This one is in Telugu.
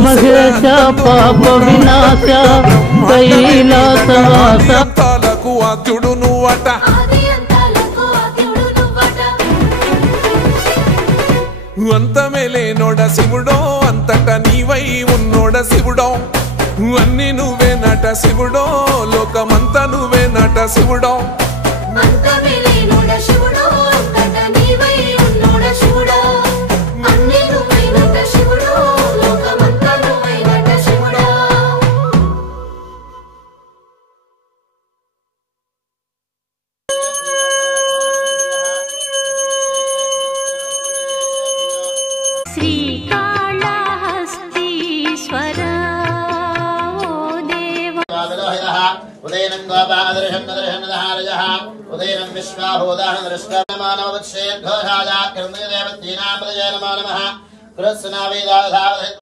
మహేశ పాప వినాశ కైలాసవాస అంతాలకు ఆద్యుడు నువ్వట అంతమే లేనోడ శివుడో అంతట నీవై ఉన్నోడ శివుడో అన్ని నువ్వే నట శివుడో లోకమంతా నువ్వే నట శివుడో उदयनं गोपादर्शं नदर्शनदहारजः उदयनं विश्वाभूतानदृष्टमानवत्सेघोषाया कृन्ददेवतीनां प्रजय नमो नमः कृत्स्नावेदाधावधि